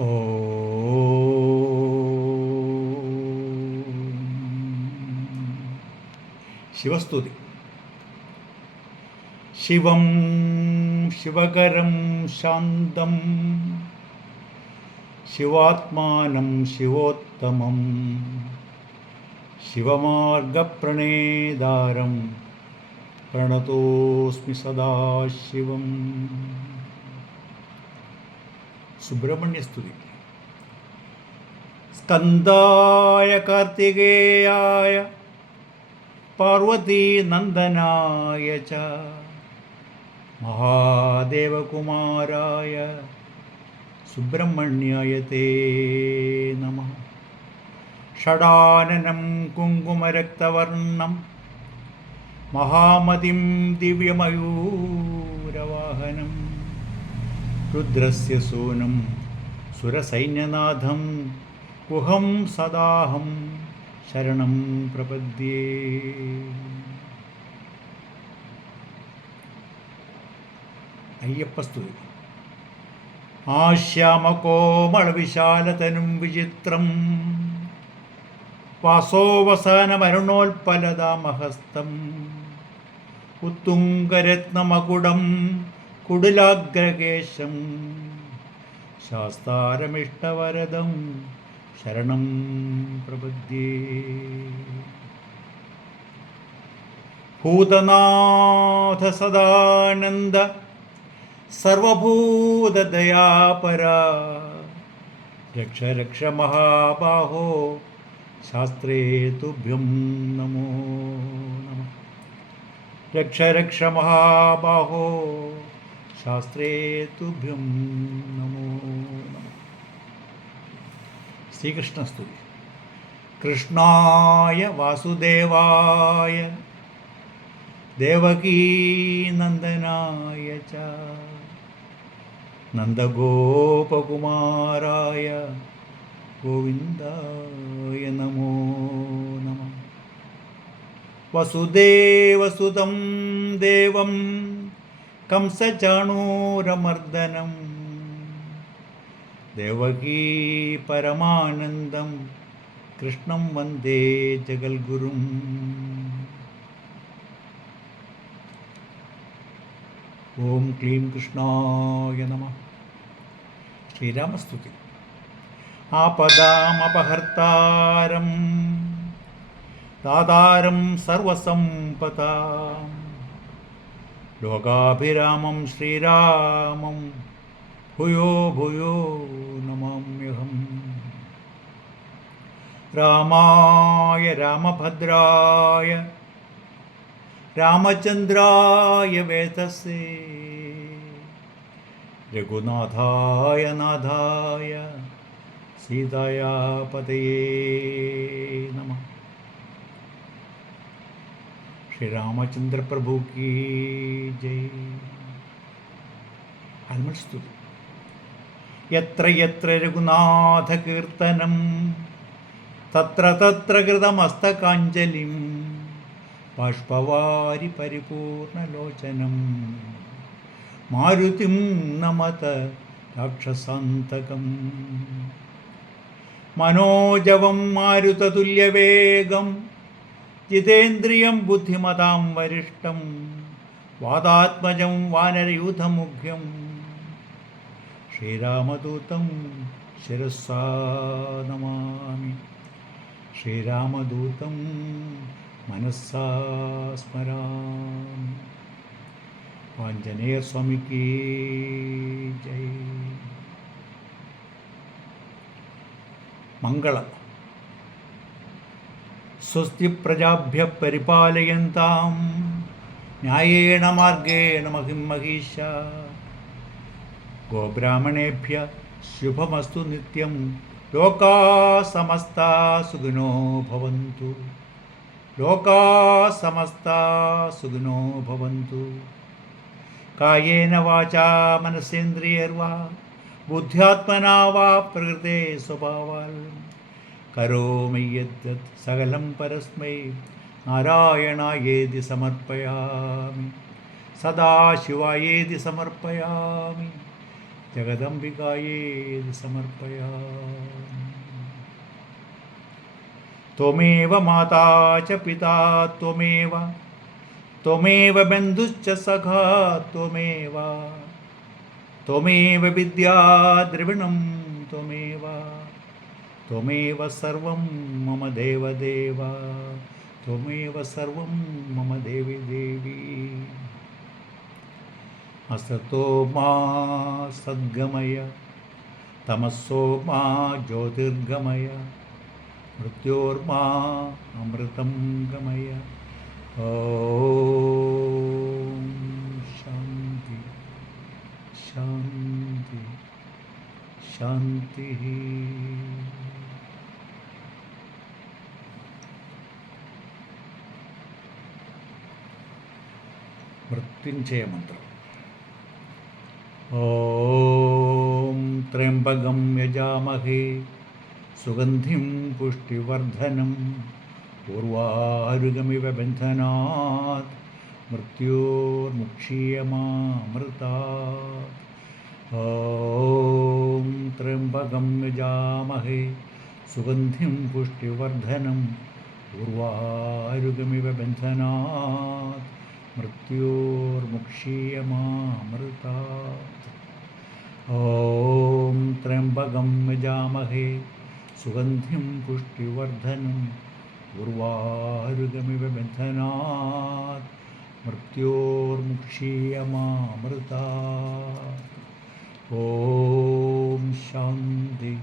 ഓം ശിവസ്തുതി. ശിവം ശിവകരം ശാന്തം ശിവാത്മാനം ശിവോത്തമം ശിവമാർഗപ്രണേതാരം പ്രണതോസ്മി സദാശിവം. സുബ്രഹ്മണ്യസ്തുതി. സ്കന്ദായ കാർത്തികേയായ പാർവതീനന്ദനായ ച മഹാദേവകുമാരായ സുബ്രഹ്മണ്യായ തേ നമഃ. ഷടാനനം കുങ്കുമരക്തവർണം മഹാമതിം ദിവ്യമയൂരവാഹനം രുദ്രസ്യ സൂനം സുരസൈന്യനാഥം ഗുഹം സദാഹം ശരണം പ്രപദ്യേ. അയ്യപ്പസ്തുതി. ആശ്യാമകോമളവിശാലതനും വിചിത്രം വാസോവസാനമരുണോൽപലതാമഹസ്തം ഉത്തുംഗരത്നമകുടം കുടിലാഗ്രകേശം ശാസ്താരമിഷ്ടവരദം ശരണം പ്രപദ്യേ. ഭൂതനാഥ സദാനന്ദ സർവഭൂതദയാപരാ രക്ഷ രക്ഷ മഹാബാഹോ ശാസ്ത്രേ തുഭ്യം നമോ നമഃ. രക്ഷ രക്ഷ മഹാബാഹോ ശാസ്ത്രേ തുഭ്യം നമോ നമഃ. ശ്രീകൃഷ്ണസ്തുതി. കൃഷ്ണായ വാസുദേവായ ദേവകീനന്ദനായ ച നന്ദഗോപകുമാരായ ഗോവിന്ദായ നമോ നമഃ. വസുദേവസുതം ദേവം കംസചാണൂരമർദ്ദനം ദേവകീ പരമാനന്ദം കൃഷ്ണം വന്ദേ ജഗൽഗുരും. ഓം ക്ലീം കൃഷ്ണായ നമഃ. ശ്രീരാമസ്തുതി. ആപദാമപഹർത്താരം ദാതാരം സർവസമ്പദാം ലോകാഭിരാമം ശ്രീരാമം ഭൂയോ ഭൂയോ നമാമ്യഹം. രാമായ രാമഭദ്രായ രാമചന്ദ്രായ വേതസേ രഘുനാഥായ നാഥായ സീതായാ പതയേ നമഃ. ശ്രീരാമചന്ദ്ര പ്രഭു കീ ജയ്. ഹനുമത്സ്തുതി. യത്ര യത്ര രഘുനാഥ കീർത്തനം തത്ര തത്ര കൃതമസ്തകാഞ്ജലിം ബാഷ്പവാരി പരിപൂർണലോചനം മാരുതിം നമത രാക്ഷസാന്തകം. മനോജവം മാരുതതുല്യവേഗം ജിതേന്ദ്രിയം ബുദ്ധിമതാം വരിഷ്ടം വാതാത്മജം വാനരയൂഥമുഖ്യം ശ്രീരാമദൂതം ശിരസാ നമാമി. ശ്രീരാമദൂതം മനസ്സാ സ്മരാമി. ആഞ്ജനേയസ്വാമിക്ക് ജയ്. മംഗളം. സ്വസ്തി പ്രജാഭ്യ പരിപാലയന്താം ന്യായേണ മാർഗേണ മഹിം മഹീഷാ ഗോബ്രാഹ്മണേഭ്യ ശുഭമസ്തു നിത്യം ലോകാ സമസ്താ സുഖിനോ ഭവന്തു. ലോകാ സമസ്താ സുഖിനോ ഭവന്തു. കായേന വാചാ മനസേന്ദ്രിയൈർവാ ബുദ്ധ്യാത്മനാ വാ പ്രകൃതേ സ്വഭാവാൽ കരോമി യദ്യത് സകലം പരസ്മൈ നാരായണായേതി സമർപ്പയാമി. സദാശിവായേതി സമർപ്പയാമി. ജഗദംബികായേ സമർപ്പയാമി. ത്വമേവ മാതാ ച പിതാ ത്വമേവ ത്വമേവ ബന്ധുശ്ച സഖാ ത്വമേവ ത്വമേവ വിദ്യാ ദ്രവിണം ത്വമേവ ത്വമേവ സർവം മമ ദേവദേവ ത്വമേവ സർവം മമ ദേവി ദേവി. അസതോ മാ സദ്ഗമയ തമസോ മാ ജ്യോതിർഗമയ മൃത്യോർമാ അമൃതം ഗമയ. ഓം ശാന്തി ശാന്തി ശാന്തി. മൃത്യുഞ്ജയ മന്ത്രം. ഓം ത്രയംബകം യജാമഹേ സുഗന്ധിം പുഷ്ടിവർദ്ധനം ഉർവാരുകമിവ ബന്ധനാത് മൃത്യോർമുക്ഷീയമാമൃതാത്. ഓം ത്രയംബകം യജാമഹേ സുഗന്ധിം പുഷ്ടിവർദ്ധനം ഉർവാരുകമിവ ബന്ധനാത് മൃത്യോർമുക്ഷീയമാമൃതാത്. ഓം ത്രയംബകം യജാമഹേ സുഗന്ധിം പുഷ്ടിവർദ്ധനം ഉർവാരുകമിവ ബന്ധനാത് മൃത്യോർമുക്ഷീയമാമൃതാത്. ഓം ശാന്തി